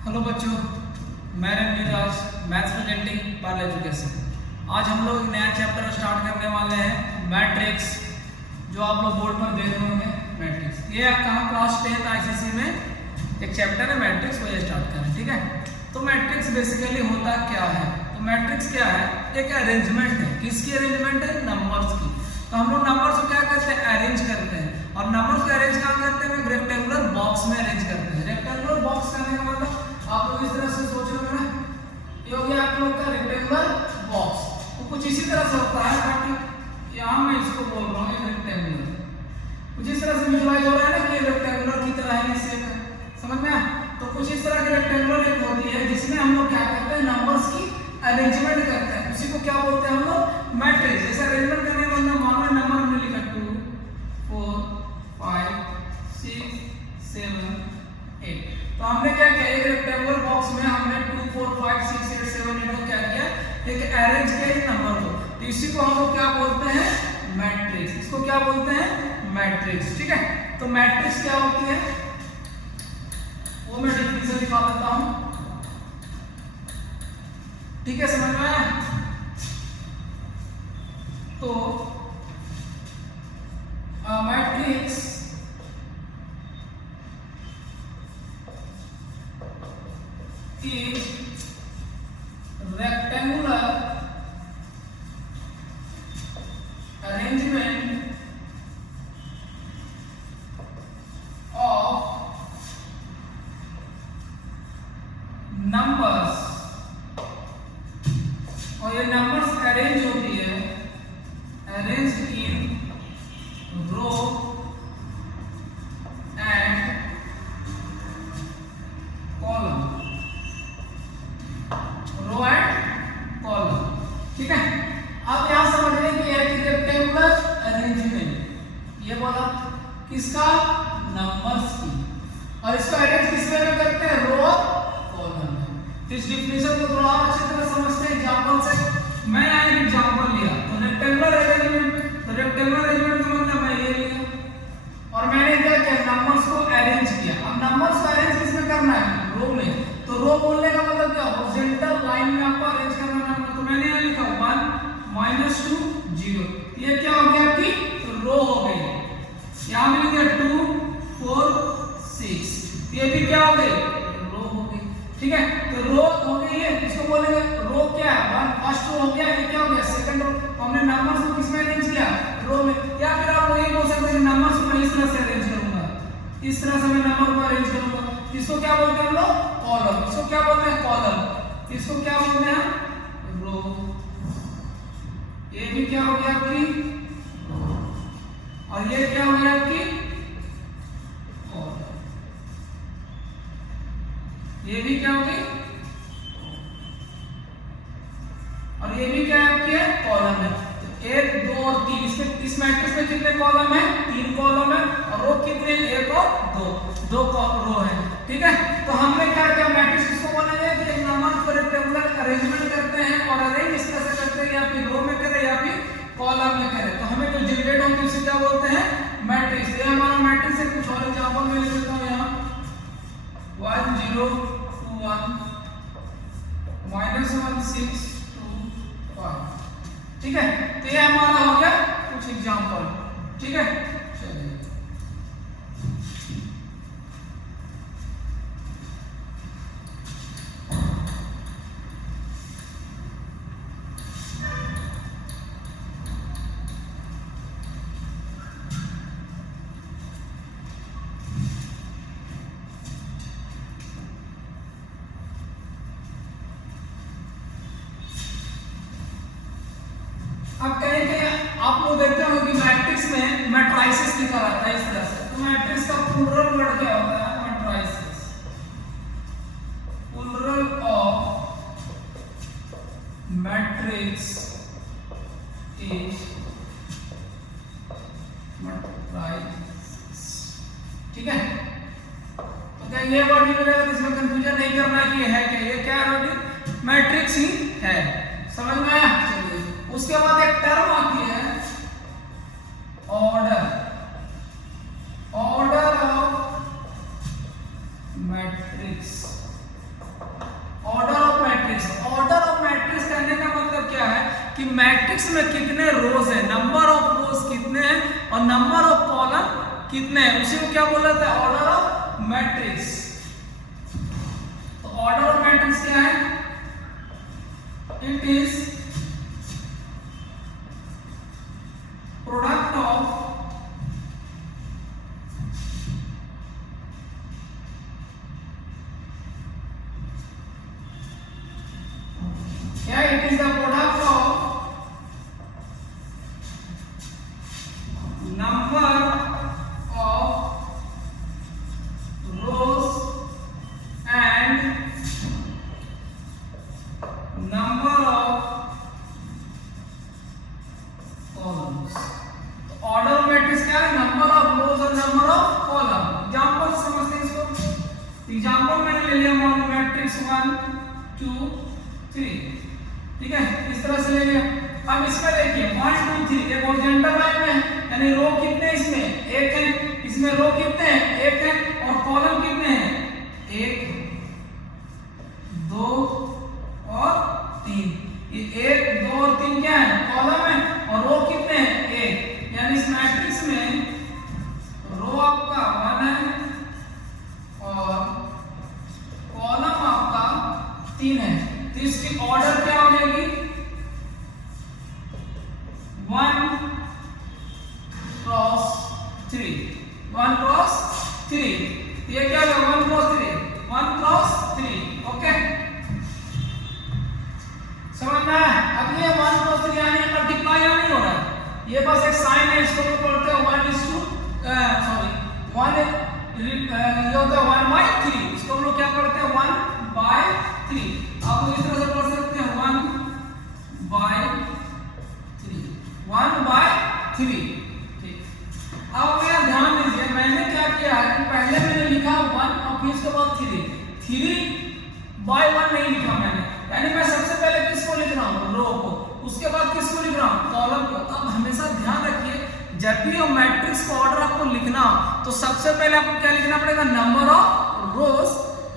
Hello बच्चों, मैं रणवीर आज मैथ्स प्रेजेंटिंग पार्ल एजुकेशन। आज हम लोग नया चैप्टर स्टार्ट करने वाले हैं मैट्रिक्स, जो आप लोग बोर्ड पर देख रहे होंगे मैट्रिक्स। ये कहाँ क्लास 10th आईसीएसई में एक चैप्टर है मैट्रिक्स, वो स्टार्ट करें। ठीक है, तो मैट्रिक्स बेसिकली होता क्या है? तो मैट्रिक्स क्या है? एक अरेंजमेंट है। किसकी अरेंजमेंट है? नंबर्स की। तो हम लोग नंबर्स को क्या करते हैं? अरेंज करते हैं। और नंबर्स को अरेंज कहाँ करते हैं? रेक्टेंगुलर बॉक्स में अरेंज करते हैं। रेक्टेंगुलर बॉक्स करने का मतलब आप लोग इस तरह से सोच रहे हो ना, ये हो गया आप लोग का रेक्टेंगुलर बॉक्स। तो कुछ इसी तरह से होता है, बट यहाँ मैं इसको बोल रहा हूँ रेक्टेंगुलर। कुछ इस तरह से विजुअलाइज हो रहा है ना कि ये रेक्टेंगुलर की तरह है, शेप है, समझ में आया? तो कुछ इस तरह की रेक्टेंगुलर एक होती है जिसमें हम लोग क्या करते हैं? नंबर्स की अरेंजमेंट करते हैं। उसी को क्या बोलते हैं हम लोग? मैट्रिक्स। जैसे अरेंजमेंट करने का मतलब मान लो नंबर हमने लिखा 2 4 5 6 7 8। तो हमने क्या किया? एक रेक्टेंगुलर बॉक्स में हमने 2 4 5 6 8 7 8 को क्या किया? एक अरेंज किया इस नंबर को। तो इसी को हम लोग क्या बोलते हैं? मैट्रिक्स। इसको क्या बोलते हैं? मैट्रिक्स। ठीक है, तो मैट्रिक्स क्या होती है वो मैं डिफिनेशन दिखा देता हूं। ठीक है, समझ में आया? तो matrix is rectangular arrangement of numbers। और ये नंबर्स अरेंज होती है, arrange in row and column. Row and column. ठीक है, अब यहां समझने की है कि रेक्टेंगुलर अरेंजमेंट, ये बोला किसका? नंबर्स की। और इसको अरेंज किस वे में करते हैं? रो और कॉलम में। तो इस डिफिनेशन को थोड़ा अच्छी तरह समझते हैं एग्जांपल से। मैं यहाँ एक एग्जांपल लिया, तो रेक्टेंगुलर अरेंजमेंट, तो रेक्टेंगुलर अरेंजमेंट का मतलब मैं ये लिया और मैंने क्या किया? नंबर्स को अरेंज किया। अब नंबर्स को अरेंज किस में करना है? रो में। तो रो बोलने का मतलब क्या? हॉरिजॉन्टल लाइन में आपको अरेंज करना है। तो मैंने यहाँ लिखा 1 -2 0। ये क्या हो गया? आपकी रो हो गई। यहाँ में लिखा 2 4 6, ये भी क्या हो गई? रो हो गई। ठीक है, तो रो हो गई है, इसको बोलेंगे रो क्या है? 1 फर्स्ट रो हो गया, ये क्या हो गया? Second row. तो हमने नंबर्स को किस में अरेंज किया? रो में। या फिर आप ये बोल सकते हैं नंबर्स को मैं इस तरह से अरेंज करूंगा, इस तरह से मैं नंबर को अरेंज करूंगा। इसको क्या बोलते हैं हम लोग? कॉलम। इसको क्या बोलते हैं? कॉलम। इसको क्या बोलते हैं? रो। ये भी क्या हो गया आपकी? और ये क्या हो गया आपकी? कॉलम। ये भी क्या हो गई? और ये भी क्या है आपकी? कॉलम है। तो 1 2 और 3, इस मैट्रिक्स में कितने कॉलम है? 3 कॉलम है। और रो कितने? 1 और 2 रो है। ठीक है, तो हमने क्या किया? मैट्रिक्स किसको बोलेंगे कि एक नंबर को रेक्टेंगुलर अरेंजमेंट करते हैं और अरेंज इस तरह से करते हैं, या फिर रो में करें या फिर कॉलम में करें। तो हमें जो जनरेट होगी उसे क्या बोलते हैं? मैट्रिक्स। ये हमारा मैट्रिक्स है। कुछ और एग्जांपल में लिख देता हूं यहाँ 1 0 2 1 -1 6 2 5। ठीक है, तो ये हमारा हो गया कुछ एग्जांपल। ठीक है, चलिए अब कहेंगे आप लोग देखते हो कि मैट्रिक्स में मैट्राइसेस लिखा रहता है इस तरह से। तो मैट्रिक्स का प्लूरल वर्ड क्या होता है? Matrices. Plural of matrix is matrices. ठीक है, तो क्या ये वर्ड नहीं मिलेगा? इसमें कंफ्यूजन नहीं करना है कि है क्या? ये क्या है? मैट्रिक्स ही है। समझ में आया? चलिए, उसके बाद एक टर्म आती है ऑर्डर। ऑर्डर ऑफ मैट्रिक्स कि मैट्रिक्स में कितने रोज है, नंबर ऑफ रोज कितने हैं और नंबर ऑफ कॉलम कितने हैं, उसी को क्या बोला जाता है, ऑर्डर ऑफ मैट्रिक्स। तो ऑर्डर ऑफ मैट्रिक्स क्या है, इट इज प्रोडक्ट ऑफ क्या, it is the product of number of rows and number of columns. तो ऑर्डर ऑफ मैट्रिक्स क्या है, नंबर ऑफ रोज और नंबर ऑफ कॉलम। एग्जांपल समझते हैं इसको। एग्जांपल मैंने ले लिया मान लो मैट्रिक्स 1 2 3, ठीक है, इस तरह से ले लिया। अब इसमें देखिए 1 2 3 एक हॉरिजॉन्टल लाइन में है, यानी रो कितने इसमें, एक है, इसमें रो कितने हैं, एक है, और कॉलम कितने हैं, 1 2 और 3। ये 1 2 और 3 क्या है, कॉलम है, और रो कितने हैं, 1। यानी इस मैट्रिक्स में रो आपका 1 है और कॉलम आपका 3 है। तो इसकी ऑर्डर क्या हो जाएगी, 1 क्रॉस 3, 1 क्रॉस 3। ये क्या होगा, 1 क्रॉस 3, 1 क्रॉस 3। ओके, समझ में आया। अब ये 1 क्रॉस 3 यानी मल्टीप्लाई या नहीं हो रहा है, ये बस एक साइन है, इसको हम पढ़ते हैं 1 is to सॉरी 1 ये होता है 1/3, इसको हम लोग क्या करते हैं 1/3। आप लोग इस तरह से पढ़ सकते हैं 1/3। ठीक, अब यहाँ ध्यान दीजिए, मैंने क्या किया है कि पहले मैंने लिखा 1 और फिर उसके बाद 3/1 नहीं लिखा मैंने, यानी मैं सबसे पहले किसको लिख रहा हूँ, रो को, उसके बाद किसको लिख रहा हूँ, कॉलम को। अब हमेशा ध्यान रखिए, जब भी मैट्रिक्स का ऑर्डर आपको लिखना हो तो सबसे पहले आपको क्या लिखना पड़ेगा, नंबर ऑफ रोज,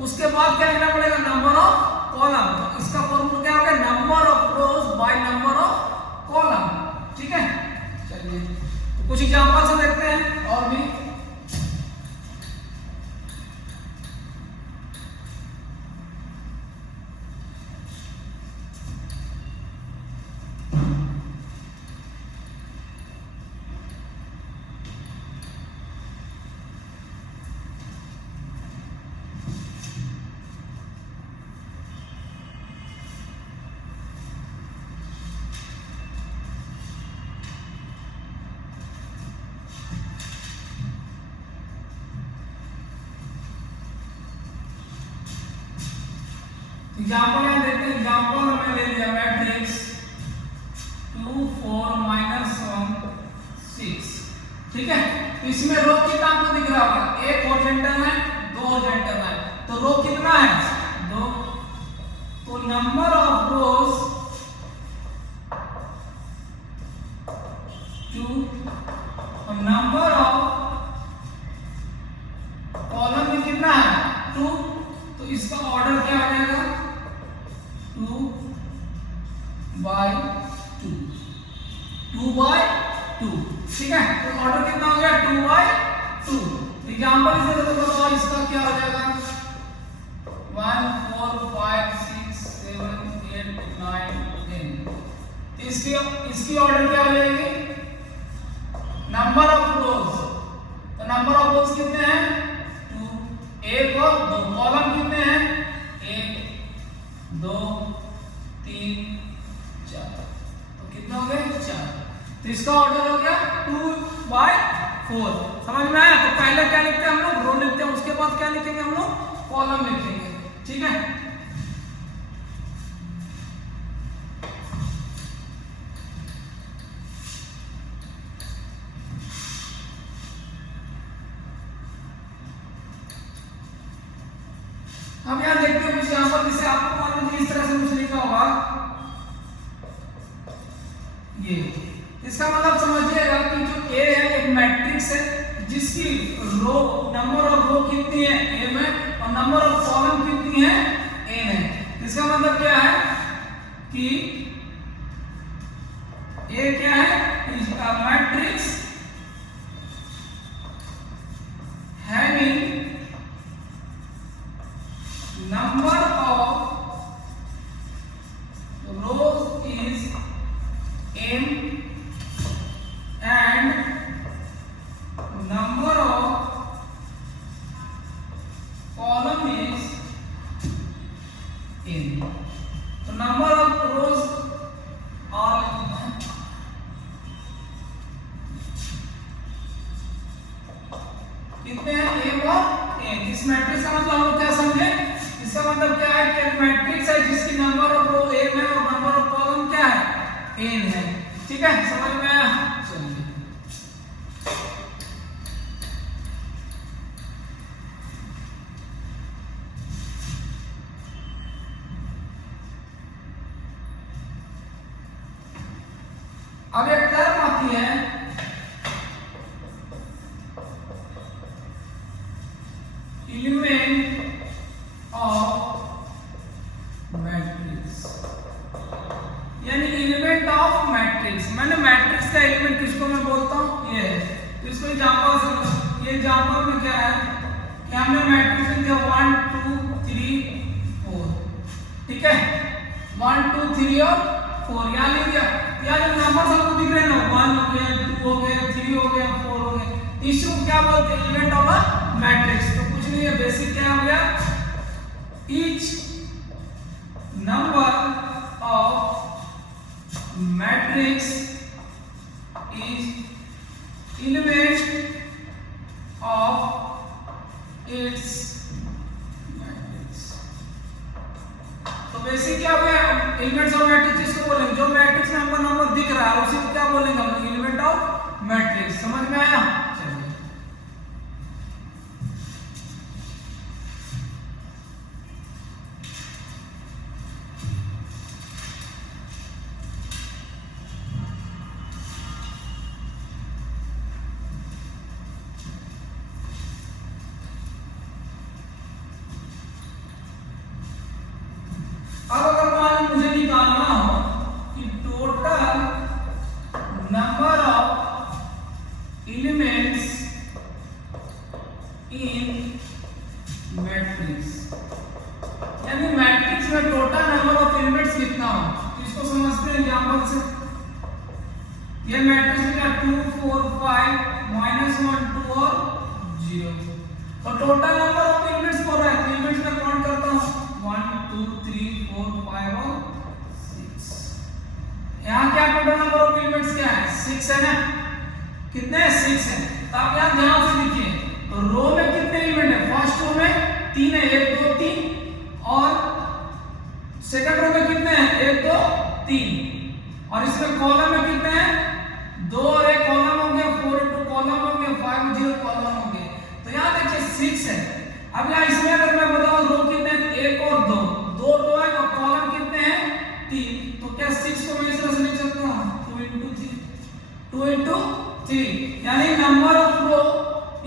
उसके बाद क्या लिखना पड़ेगा, नंबर ऑफ कॉलम। तो इसका फॉर्मूला क्या होगा, number of rose by number of column. ठीक है, चलिए तो कुछ एग्जांपल से देखते हैं और भी। एग्जाम्पल यहाँ देखते हैं। एग्जाम्पल हमें ले लिया मैट्रिक्स 2 4 -1 6। ठीक है, तो इसमें रो कितना आपको दिख रहा होगा, एक हॉरिजॉन्टल है, दो हॉरिजॉन्टल है, तो रो कितना है, 2। तो नंबर ऑफ रोज 2 और नंबर ऑफ कॉलम में कितना है, 2। तो इसका ऑर्डर क्या आ जाएगा, 2/2। ठीक है, तो ऑर्डर कितना हो गया, 2/2। एग्जांपल इसे तो बताओ, इसका क्या हो जाएगा, 1 4 5 6 7 8 9 10। इसकी ऑर्डर क्या हो जाएगी, नंबर ऑफ रोज। तो नंबर ऑफ रोज कितने हैं, 2, 1 और 2। कॉलम कितने हैं, 1 2 3 4। तो कितना हो गए, 4। तो इसका ऑर्डर हो गया 2/4। समझ में आया। तो पहले क्या लिखते हैं हम लोग, रो लिखते हैं, उसके बाद क्या लिखेंगे हम लोग, कॉलम लिखेंगे। ठीक है, अब यहां देखते हैं कुछ यहां पर, जिसे आपको मान लीजिए इस तरह से कुछ लिखा होगा, ये इसका मतलब समझिएगा कि जो ए है एक मैट्रिक्स है जिसकी रो, नंबर ऑफ रो कितनी है, m है, और नंबर ऑफ कॉलम कितनी है, n है। इसका मतलब क्या है कि ये क्या है? Is a matrix having number of rows is n and number of column is n. So number of rows are कितने हैं? a और n. इस मैट्रिक्स का मतलब हम लोग क्या समझे? इसका मतलब क्या है कि एक मैट्रिक्स है जिसकी नंबर ऑफ रो n है और नंबर ऑफ कॉलम क्या है? n है। ठीक है, समझ में आया? चलिए अब एक टर्म आती है एलिमेंट ऑफ मैट्रिक्स, यानी एलिमेंट ऑफ मैट्रिक्स। मैंने मैट्रिक्स का एलिमेंट किसको मैं बोलता हूँ? ये है। तो इसको एग्जांपल से, ये एग्जांपल में क्या है कि हमने मैट्रिक्स लिखा 1 2 3 4। ठीक है, 1 2 3 और 4 यहाँ लिख दिया। यहाँ जो नंबर सबको दिख रहे हैं ना, 1 हो गया, 2 हो गया, 3 हो गया, 4 हो गया, इसको क्या बोलते हैं? Element of a matrix. तो कुछ नहीं है, बेसिक क्या हो गया? Each number of matrix is element of its matrix. तो बेसिक क्या हो गया? एलिमेंट्स ऑफ मैट्रिक्स इसको बोलेंगे, जो मैट्रिक्स में हमको नंबर दिख रहा है उसी को क्या बोलेंगे हम लोग? Element of matrix. समझ में आया? चलिए अब अगर मान मुझे निकालना हो कि total number of elements in matrix, यानी मैट्रिक्स में टोटल नंबर ऑफ एलिमेंट्स कितना हो, इसको समझते हैं एग्जांपल से। ये मैट्रिक्स का 2 4 5 -1 2 और 0, और टोटल नंबर ऑफ एलिमेंट्स बोल रहा है। एलिमेंट्स में काउंट करता हूं 1 2 3 4 5 और 6। यहाँ क्या टोटल नंबर ऑफ एलिमेंट्स क्या है? 6 है ना? कितने? 6 है। तो आप यहाँ ध्यान से देखिए, तो रो में कितने एलिमेंट है? फर्स्ट रो में 3 है, 1 2 3, और सेकंड रो में कितने हैं? 1 2 3, और इसमें कॉलम में कितने हैं? 2 और 1 कॉलम हो गया, 4 इंटू कॉलम हो गया, 5 0 कॉलम हो गया। तो यहाँ देखिए 6 है। अब यहाँ इसमें अगर मैं बताऊं रो कितने हैं? 1 और 2, 2 रो है और कॉलम कितने हैं? 3। तो क्या 6 को मैं इस तरह से लिख सकता हूँ 2 इंटू 3, यानी number of row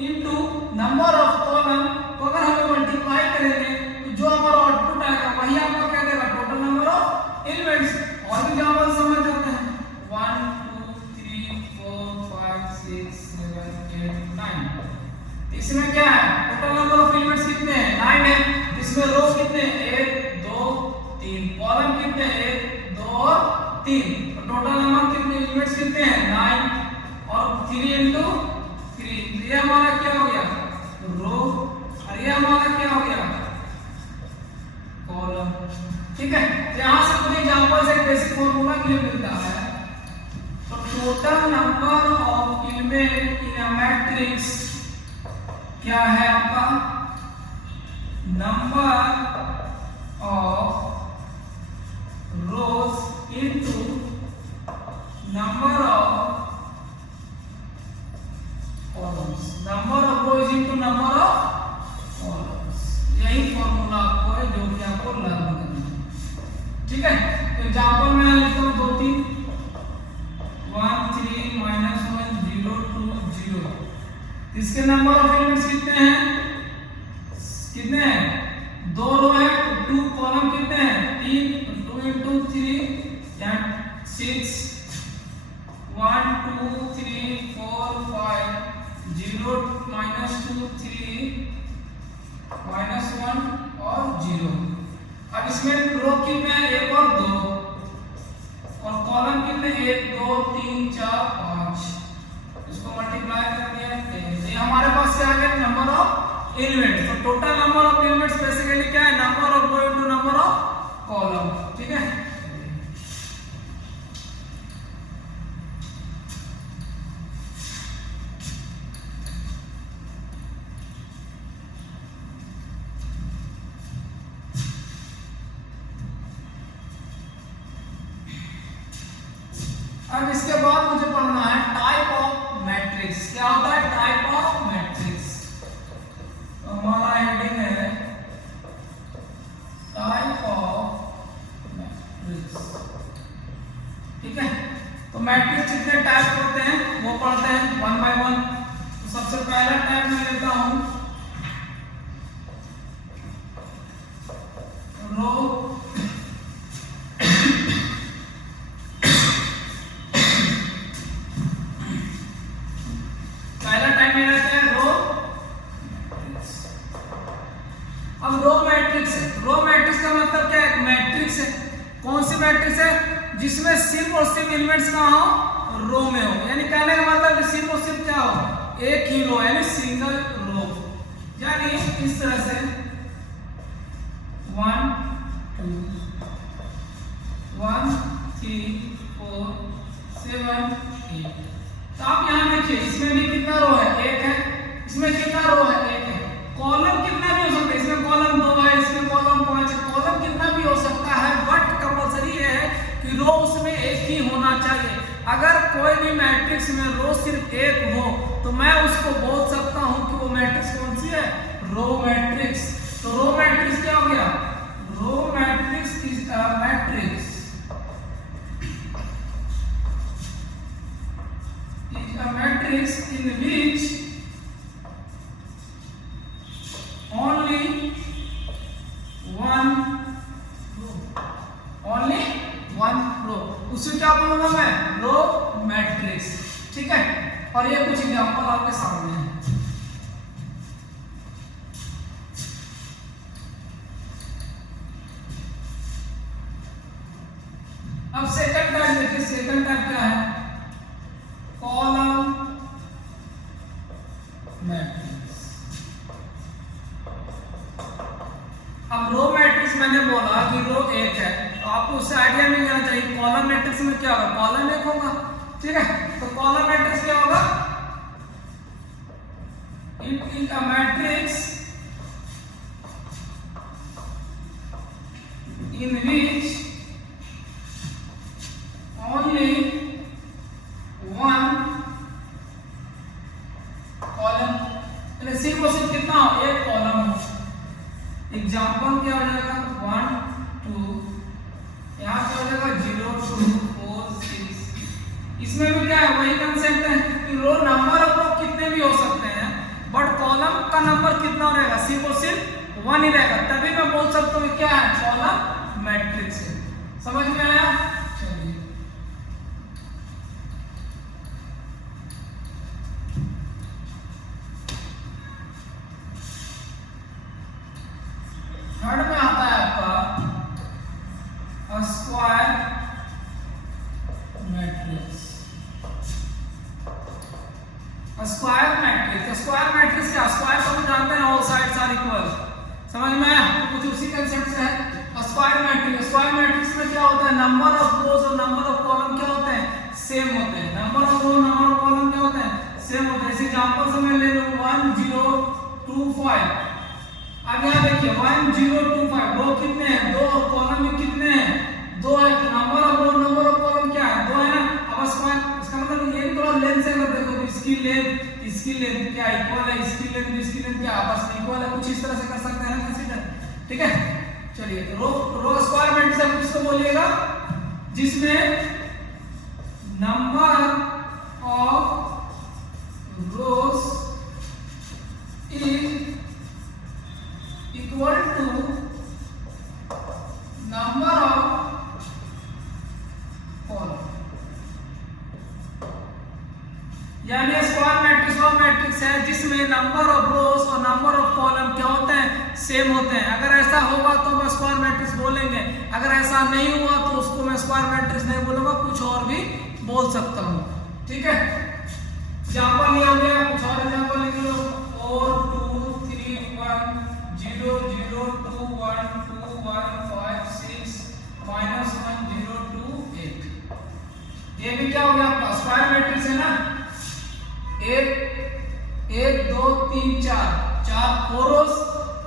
into number of column को अगर हम मल्टीप्लाई करेंगे तो जो हमारा आउटपुट आएगा वही आपका क्या देगा? Total number of elements. और भी एग्जांपल समझ जाते हैं, 1 2 3 4 5 6 7 8 9। इसमें क्या है? टोटल नंबर ऑफ एलिमेंट्स कितने हैं? 9 है। इसमें रो कितने? 1 2 3, कॉलम कितने? 1 2 और 3। तो टोटल नंबर कितने एलिमेंट्स कितने हैं? 9 और 3 इंटू 3, ये हमारा क्या हो गया? रो, और ये हमारा क्या हो गया? कॉलम। ठीक है, तो यहाँ से मुझे एग्जांपल से एक बेसिक फॉर्मूला क्लियर मिलता है। तो total number of element in a matrix क्या है आपका? Number of rose into number of columns. Number of rose into number of columns, यही फॉर्मूला आपको है जो कि आपको लर्न करना है। ठीक है, तो एग्जांपल में लिखता हूं 2 3 1 3 -1 0 2 0। इसके नंबर ऑफ एलिमेंट्स कितने हैं? कितने हैं? 2 रो है, 2 कॉलम कितने हैं? 3, 2 इंटू 3 या 6, इसमें रो कितने हैं, 1 और 2, और कॉलम कितने, 1 2 3 4 5, इसको मल्टीप्लाई कर दिया 10। ये हमारे पास क्या आ गया, नंबर ऑफ एलिमेंट्स। तो total number of elements basically क्या है, number of row into number of column, ठीक है। अब इसके बाद मुझे पढ़ना है टाइप ऑफ मैट्रिक्स। क्या होता है टाइप ऑफ मैट्रिक्स? तो हमारा हेडिंग है टाइप ऑफ मैट्रिक्स, ठीक है। तो मैट्रिक्स कितने टाइप होते हैं वो पढ़ते हैं वन बाय वन। तो सबसे पहला टाइप मैं लेता हूं रो। अब रो मैट्रिक्स है, रो मैट्रिक्स का मतलब क्या है, मैट्रिक्स है। कौन सी मैट्रिक्स है, जिसमें सिर्फ और सिर्फ एलिमेंट्स कहां हो, रो में हो। यानी कहने का मतलब सिर्फ और सिर्फ क्या हो, एक ही रो, यानी सिंगल रो। यानी इस तरह से 1 2 1 3 4 7 8। तो आप यहां देखिए, इसमें भी कितना रो है, 1 है। इसमें कितना रो है, 1 है। कॉलम कितना भी हो सकता है, इसमें कॉलम 2 है, इसमें कॉलम 5 है। कॉलम कितना भी हो सकता है, बट कंपलसरी है कि रो उसमें एक ही होना चाहिए। अगर कोई भी मैट्रिक्स में रो सिर्फ एक हो तो मैं उसको बोल सकता हूं कि वो मैट्रिक्स कौन सी है, रो मैट्रिक्स। तो रो मैट्रिक्स क्या हो गया, row matrix is a matrix in which only one row, उसे क्या बोलूंगा मैं, रो मैट्रिक्स, ठीक है। और ये कुछ एग्जांपल आपके सामने है। अब सेकंड टाइप देखिए, सेकंड टाइप क्या है, कॉलम मैट्रिक्स। अब रो मैट्रिक्स मैंने बोला कि रो एक है, तो आपको उससे आइडिया मिल जाना चाहिए कॉलम मैट्रिक्स में क्या होगा, कॉलम एक होगा, ठीक है। तो कॉलम मैट्रिक्स क्या होगा, in a matrix in which only one column, सिर्फ और सिर्फ कितना हो, एक कॉलम हो। एग्जाम्पल क्या हो जाएगा, 1 2, यहाँ क्या हो जाएगा 0 2 4 6। इसमें भी क्या है, वही कंसेप्ट है कि रो नंबर ऑफ रो कितने भी हो सकते हैं, बट कॉलम का नंबर कितना रहेगा, सिर्फ और सिर्फ 1 ही रहेगा। तभी मैं बोल सकता हूँ क्या है, कॉलम मैट्रिक्स है। समझ में आया? चलिए थर्ड में आता है आपका square matrix. Square matrix, square matrix क्या, स्क्वायर को हम जानते हैं ऑल साइड्स आर इक्वल। समझ में आया? कुछ उसी कंसेप्ट से है स्क्वायर मैट्रिक्स। स्क्वायर मैट्रिक्स में क्या होता है, नंबर ऑफ रोज और नंबर ऑफ कॉलम क्या होते हैं, सेम होते हैं। Number of row number of column क्या होते हैं, सेम होते हैं। इस एग्जांपल से मैं ले लूं 1 0 2 5। अब यहाँ देखिए 1 0 2 5, रो कितने हैं, 2, और कॉलम में कितने हैं, 2 है। तो number of row number of column क्या है, 2 है ना। अब स्क्वायर, इसका मतलब ये भी थोड़ा लेंथ से अगर देखो तो इसकी लेंथ क्या इक्वल है, इसकी लेंथ क्या आपस में इक्वल है, कुछ इस तरह से कर सकते हैं ना कंसीडर, ठीक है। चलिए रो स्क्वायर मैट्रिक्स आप किसको बोलिएगा, जिसमें number of rows is equal to number of column. यानी स्क्वायर मैट्रिक्स वो मैट्रिक्स है जिसमें नंबर ऑफ रोज और नंबर ऑफ कॉलम क्या होते हैं, सेम होते हैं। अगर ऐसा होगा तो मैं स्क्वायर मैट्रिक्स बोलेंगे, अगर ऐसा नहीं हुआ तो उसको मैं स्क्वायर मैट्रिक्स नहीं बोलूंगा, कुछ और भी बोल सकता हूँ। ठीक है, एग्जाम्पल लिया गया, कुछ और एग्जाम्पल लिख लो। 4 2 3 1 0 0 2 1 2 1 5 6 -1 0 2 8। ये भी क्या हो गया आपका स्क्वायर मैट्रिक्स है ना। 1 2 3 4 4 रोज,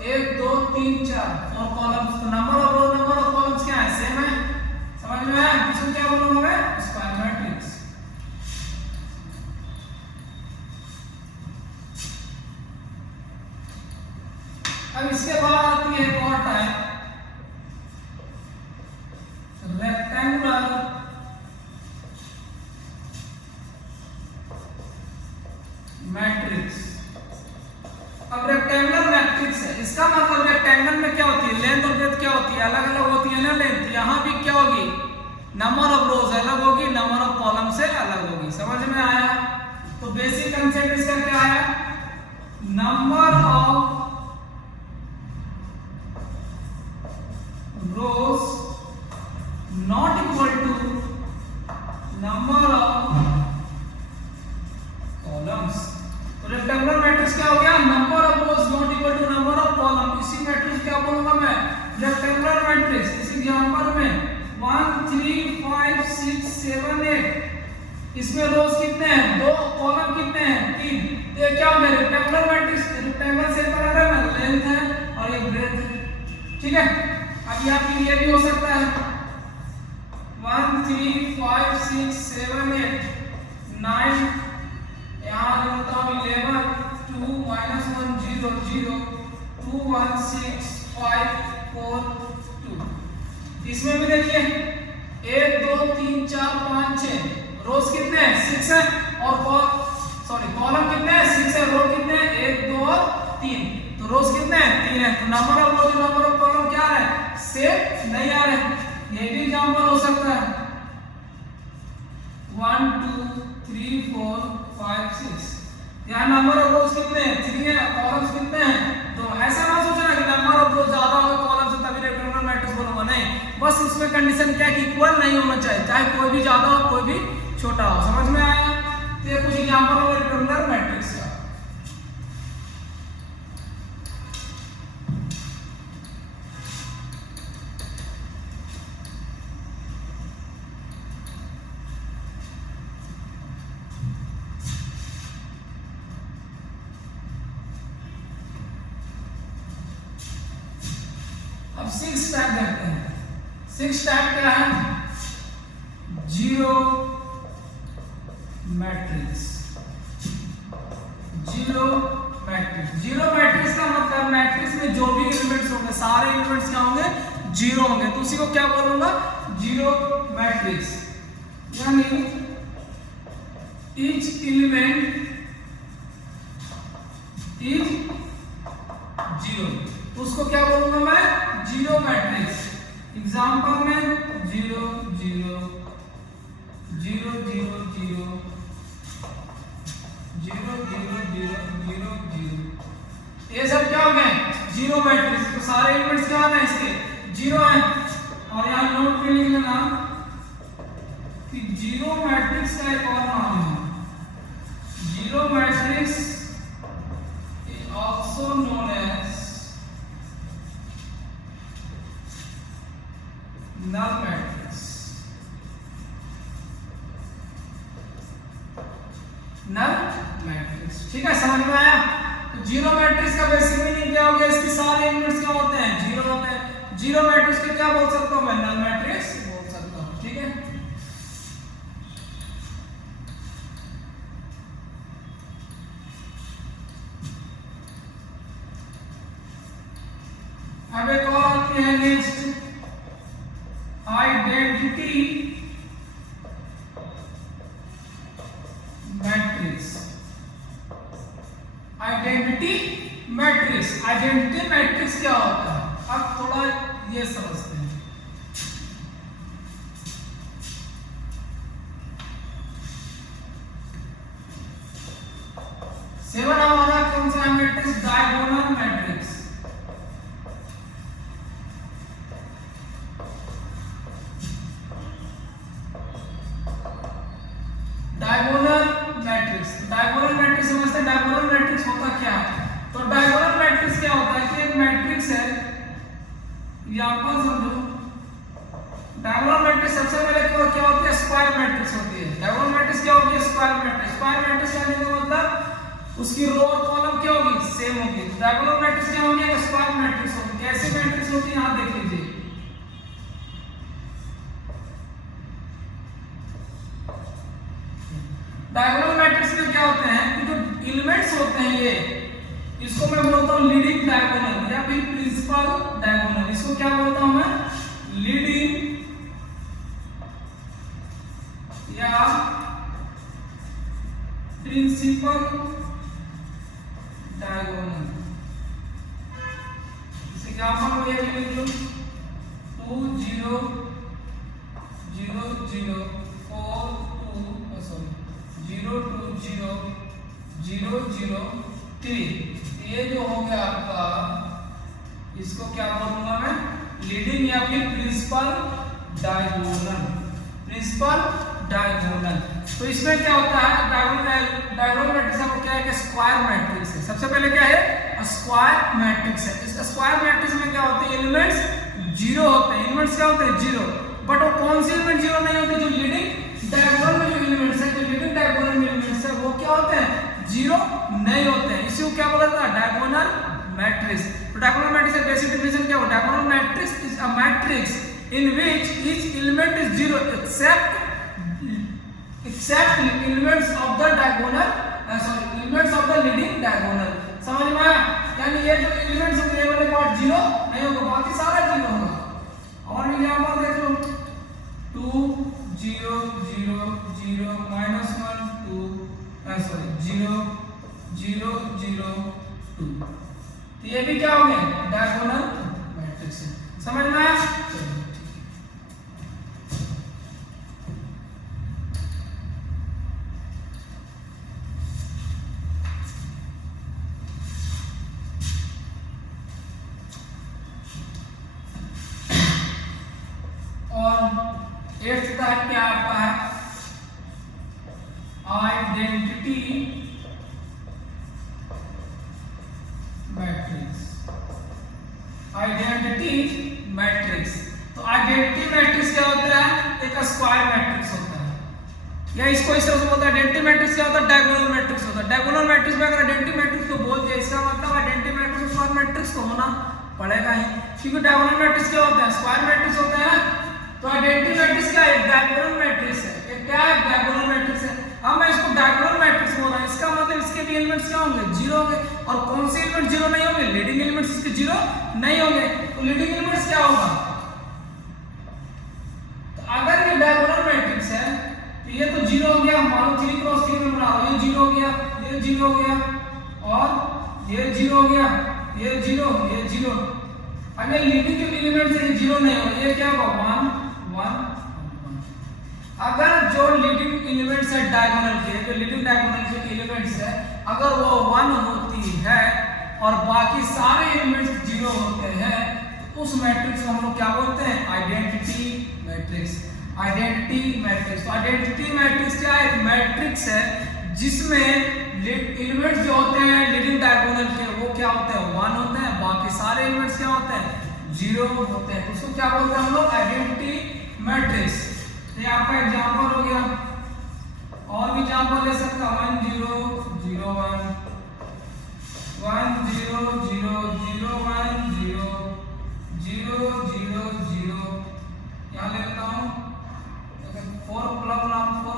1 2 3 4 4 कॉलम्स। तो number of rose number of columns क्या है, सेम है। समझ में आया? इसको क्या बोलूंगा मैं, स्क्वायर मैट्रिक्स। अब इसके बाद आती है एक और टाइप, रेक्टेंगुलर मैट्रिक्स। अब रेक्टेंगुलर मैट्रिक्स है, इसका मतलब रेक्टेंगल में क्या होती है, लेंथ और ब्रेड्थ क्या होती है, अलग अलग होती है ना लेंथ। यहां भी क्या होगी, नंबर ऑफ रोज अलग होगी, नंबर ऑफ कॉलम से अलग होगी। समझ में आया? तो बेसिक कंसेप्ट इसका क्या आया, number of rows not equal to number of columns. तो रेक्टेंगुलर मैट्रिक्स क्या हो गया, number of rows not equal to number of column. इसी मैट्रिक्स क्या बोलूंगा मैं, रेक्टेंगुलर मैट्रिक्स। इस एग्जांपल में 1 3 5 6 7 8, इसमें रोज कितने हैं, 2, कॉलम कितने हैं, 3। तो ये क्या हो गया, रेक्टेंगुलर मैट्रिक्स। रेक्टेंगल से पता है ना, लेंथ है और ये ब्रेड्थ है। ठीक है, अब ये आपके लिए भी हो सकता है 1 3 5 6 7 8 9, यहाँ लिखता हूँ 11 2 -1 0 0 2 1 6 5 4 2। इसमें भी देखिए 1 2 3 4 5 6, रोज कितने हैं, 6 है, और कॉलम कितने हैं, 6 है, रो कितने हैं, 1 2 और 3। तो रोज कितने हैं, 3 है। तो number of rose number of column क्या है, सेम नहीं आ रहे। ये भी एग्जांपल हो सकता है 1 2 3 4 5 6, यहाँ नंबर ऑफ रोज कितने हैं, 3 है, कॉलम्स कितने हैं। तो ऐसा ना सोचना कि नंबर ऑफ रोज ज्यादा होगा कॉलम से तभी रेक्टेंगुलर मैट्रिक्स बोलूंगा, नहीं। बस इसमें कंडीशन क्या है, इक्वल नहीं होना चाहिए, चाहे कोई भी ज्यादा हो कोई भी छोटा हो। समझ में आया? तो ये कुछ एग्जांपल हो रेक्टेंगुलर मैट्रिक्स का। अब 6 टाइप देखते हैं। 6 टाइप क्या है, zero matrix. Zero matrix, zero matrix का मतलब मैट्रिक्स में जो भी एलिमेंट्स होंगे सारे एलिमेंट्स क्या होंगे, जीरो होंगे। तो उसी को क्या बोलूंगा, जीरो मैट्रिक्स। यानी each element इज जीरो, उसको क्या बोलूंगा मैं, जीरो मैट्रिक्स। एग्जांपल में 0 0 0 0 0 0 0 0 0 0, ये सब क्या हो गए, जीरो मैट्रिक्स। तो सारे एलिमेंट्स क्या है इसके, जीरो है। और यहाँ नोट पे लिख लेना कि जीरो मैट्रिक्स का एक और नाम है, zero matrix is also known as null matrix. Null matrix, ठीक है, समझ में आया? तो जीरो मैट्रिक्स का बेसिक मीनिंग क्या हो गया, इसके सारे एलिमेंट्स क्या होते हैं, जीरो होते हैं। जीरो मैट्रिक्स को क्या बोल सकता हूं मैं, नल मैट्रिक्स बोल सकता हूं। ठीक है, अब एक और आती है next, identity matrix. Identity matrix, identity matrix क्या होता है, अब थोड़ा ये समझते हैं। सेवन हमारा कौन सा मैट्रिक्स, डायगोनल मैट्रिक्स। एग्जांपल समझो। डायगोनल मैट्रिक्स सबसे पहले क्या होती है? स्क्वायर मैट्रिक्स होती है। डायगोनल मैट्रिक्स क्या होती है? Square matrix. स्क्वायर मैट्रिक्स यानी का मतलब उसकी रो और कॉलम क्या होगी? सेम होगी। डायगोनल मैट्रिक्स क्या होगी? स्क्वायर मैट्रिक्स होगी। कैसी मैट्रिक्स होती है यहां देख लीजिए। डायगोनल मैट्रिक्स में क्या होते हैं कि जो एलिमेंट्स होते हैं ये, इसको मैं बोलता हूं लीडिंग डायगोनल या फिर प्रिंसिपल डायगोनल। इसको क्या बोलता हूं मैं? लीडिंग या प्रिंसिपल डायगोनल। इसे क्या हम ये लिख लो 2 0 0 0 4 2 सॉरी 0 2 0 0 0 3। ये जो हो गया आपका, इसको क्या बोलूंगा मैं? लीडिंग या फिर प्रिंसिपल डायगोनल। Principal diagonal. तो इसमें क्या होता है? डायगोनल मैट्रिक्स आपको क्या है कि स्क्वायर मैट्रिक्स है। सबसे पहले क्या है? स्क्वायर मैट्रिक्स है। इस स्क्वायर मैट्रिक्स में क्या होते हैं? एलिमेंट्स जीरो होते हैं। एलिमेंट्स क्या होते हैं? जीरो। बट वो कौन से एलिमेंट जीरो नहीं होते? जो लीडिंग डायगोनल में जो एलिमेंट्स है, जो लीडिंग डायगोनल में एलिमेंट्स है, वो क्या होते हैं? जीरो नहीं होते हैं। इसी को क्या बोला जाता है? Diagonal matrix. तो डायगोनल मैट्रिक्स का बेसिक डेफिनेशन क्या है? Diagonal matrix is a matrix in which each element is zero except elements of the diagonal elements of the leading diagonal। समझ में आया? यानी ये जो एलिमेंट्स होंगे ये वाले पार्ट जीरो नहीं होगा, बाकी सारा जीरो होगा। और एग्जांपल देख लो 2 0 0 0 -1 2 सॉरी 0 0 0 2। तो ये भी क्या होंगे? डायगोनल मैट्रिक्स है। समझ में आया? एट्थ टाइप क्या आपका है? Identity matrix. Identity matrix. तो आइडेंटिटी मैट्रिक्स क्या होता है? एक स्क्वायर मैट्रिक्स होता है, या इसको इस तरह से बोलते हैं। आइडेंटिटी मैट्रिक्स क्या होता है? डायगोनल मैट्रिक्स होता है। डायगोनल मैट्रिक्स में अगर आइडेंटिटी मैट्रिक्स को बोल दिया, इसका मतलब आइडेंटिटी मैट्रिक्स स्क्वायर मैट्रिक्स तो होना पड़ेगा ही, क्योंकि डायगोनल मैट्रिक्स क्या होता है? स्क्वायर मैट्रिक्स होता है। तो आइडेंटिटी मैट्रिक्स क्या है? डायगोनल मैट्रिक्स है। ये क्या है? डायगोनल मैट्रिक्स है। अब मैं इसको डायगोनल मैट्रिक्स बोल रहा हूं, इसका मतलब इसके भी एलिमेंट्स क्या होंगे? जीरो होंगे। और कौन से एलिमेंट जीरो नहीं होंगे? लीडिंग एलिमेंट्स इसके जीरो नहीं होंगे। तो लीडिंग एलिमेंट्स क्या होगा? तो अगर ये डायगोनल मैट्रिक्स है तो ये तो जीरो हो गया। मान लो 3 क्रॉस 3 में बना रहा हूं, ये जीरो हो गया, ये जीरो हो गया, और ये जीरो हो गया, ये जीरो, ये जीरो। अगर लीडिंग एलिमेंट्स है जीरो नहीं होगा, ये क्या होगा? 1 1 1। अगर जो लीडिंग एलिमेंट्स है डायगोनल के, जो लीडिंग डायगोनल के एलिमेंट्स है, अगर वो 1 होती है और बाकी सारे एलिमेंट्स जीरो होते हैं, तो उस मैट्रिक्स को हम लोग क्या बोलते हैं? Identity matrix. Identity matrix. तो आइडेंटिटी मैट्रिक्स क्या है? एक मैट्रिक्स है जिसमें एलिमेंट्स जो होते हैं लीडिंग डायगोनल के, वो क्या होते हैं? 1 होते हैं, बाकी सारे एलिमेंट्स क्या होते हैं? जीरो होते हैं। उसको क्या बोलते हैं हम लोग? Identity matrix. ये आपका एग्जांपल हो गया। और भी एग्जांपल ले सकता हूं 1 0 0 1 1 0 0 0 1 0 0 0 0। यहां ले लेता हूं। अगर 4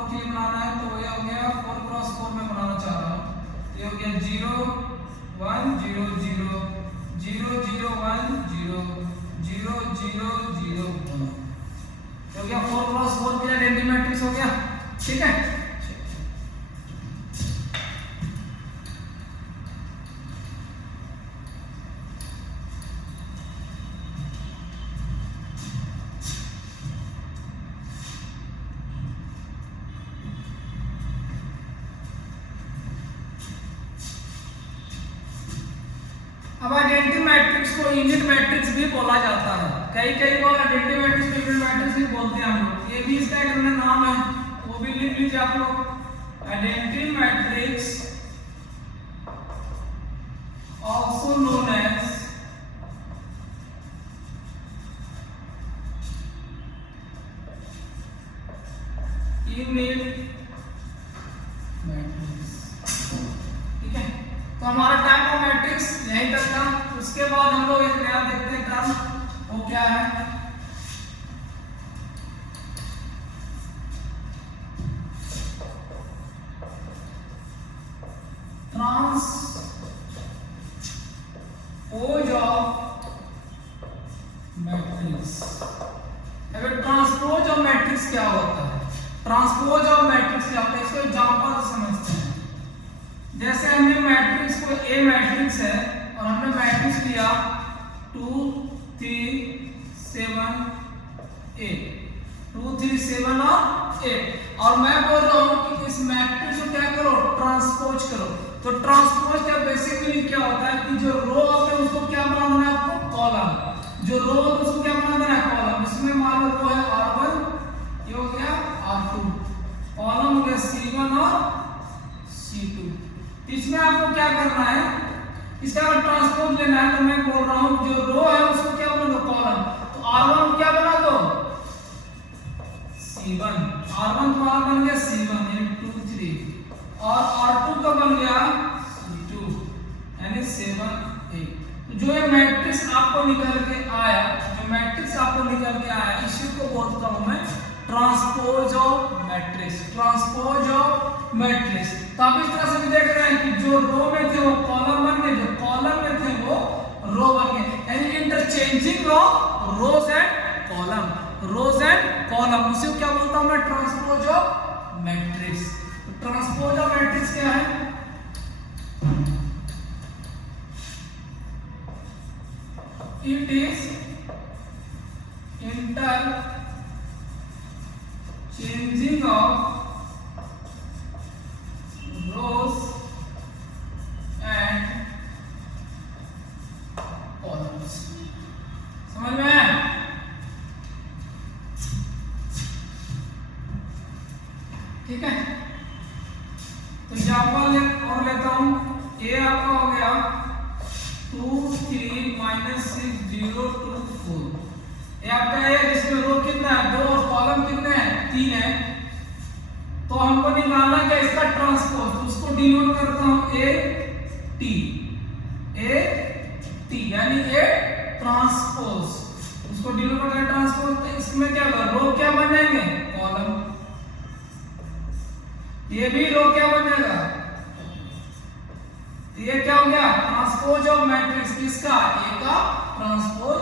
के लिए बनाना है तो ये हो गया 4 क्रॉस 4 में बनाना चाह रहा हूं। ये हो गया 0 1 0 0 0 0 1 0 0 0 0 1। हो गया 4 क्रॉस 4 के लिए आइडेंटिटी मैट्रिक्स हो गया। ठीक है। अब आइडेंटिटी मैट्रिक्स को यूनिट मैट्रिक्स भी बोला जाता है। कई बार आइडेंटिटी मैट्रिक्स को यूनिट मैट्रिक्स भी बोलते हैं हम लोग। ये भी इसका एक नाम है, वो भी लिख लीजिए आप लोग। Identity matrix also known as unit matrix. ठीक है, तो हमारा टाइप ऑफ मैट्रिक्स यहीं तक था। उसके बाद हम लोग एक नया देखते हैं टर्म, वो क्या है? Transpose of matrix. अगर ट्रांसपोज ऑफ मैट्रिक्स क्या होता है? ट्रांसपोज ऑफ मैट्रिक्स क्या होता है, इसको एग्जांपल से समझते हैं। जैसे हमने मैट्रिक्स को ए मैट्रिक्स है और हमने मैट्रिक्स लिया 2 3 7 8, 2 3 7 और 8, और मैं बोल रहा हूं कि इस मैट्रिक्स को क्या करो? ट्रांसपोज करो। तो ट्रांसपोज का बेसिकली क्या होता है कि जो रो होते हैं उसको क्या बना देना है आपको? कॉलम। जो रो होता है उसको क्या बना देना है? कॉलम। इसमें मान लो रो है R1, ये हो गया R2, कॉलम हो गया C1 और C2। इसमें आपको क्या करना है? इसका अगर ट्रांसपोज लेना है तो मैं बोल रहा हूं जो रो है उसको क्या बना दो? कॉलम। तो R1 को क्या बना दो? C1। R1 तुम्हारा बन गया C1 यानी 2 3, और R2 का बन गया C2 यानी 7 8। तो जो ये मैट्रिक्स आपको निकल के आया, जो मैट्रिक्स आपको निकल के आया, इसी को बोलता हूं मैं transpose of matrix. Transpose of matrix. तो आप इस तरह से भी देख रहे हैं कि जो रो में थे वो कॉलम बन गए, जो कॉलम में थे वो रो बन गए, यानी interchanging of rows and column, rows and column. उसे क्या बोलता हूं मैं? Transpose of matrix. तो ट्रांसपोज ऑफ मैट्रिक्स क्या है? It is interchanging of rows and columns। समझ में आया? ठीक है, तो एग्जांपल और लेता हूं। ए आपका हो गया 2 3 -6 0 2 4। ये आपका है जिसमें रो कितना है? 2 और कॉलम कितने हैं? 3 है। तो हमको निकालना क्या? इसका ट्रांसपोज। उसको डिनोट करता हूं ए टी यानी ए ट्रांसपोज। उसको डिनोट करता है ट्रांसपोज। तो इसमें क्या होगा? रो क्या बनेंगे? कॉलम। ये भी रो क्या बनेगा? ये क्या हो गया? Transpose of matrix. किसका? ए का ट्रांसपोज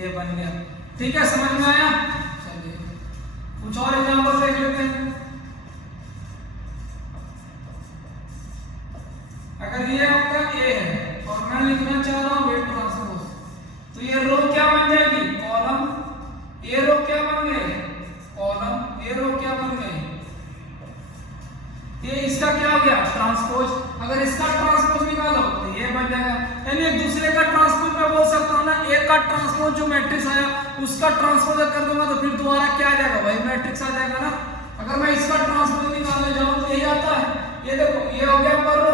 ये बन गया। ठीक है, समझ में आया? चलिए कुछ और एग्जांपल देख लेते हैं। अगर ये आपका ए है और मैं लिखना चाह रहा हूं वेट ट्रांसपोज, तो ये रो क्या बन जाएगी? कॉलम। ये रो क्या बन गए? कॉलम। ये रो क्या बन गए? ये इसका क्या हो गया? ट्रांसपोज। अगर इसका ट्रांसपोज निकालो तो ये बन जाएगा। यानी एक दूसरे का ट्रांसपोज मैं बोल सकता हूं ना, ए का ट्रांसपोज जो मैट्रिक्स आया उसका ट्रांसपोज कर दूंगा तो फिर दोबारा क्या आ जाएगा? वही मैट्रिक्स आ जाएगा ना। अगर मैं इसका ट्रांसपोज निकालने जाऊं तो यही आता है। ये देखो, ये हो गया पर रो,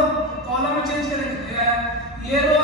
कॉलम में चेंज करेंगे तो ये रो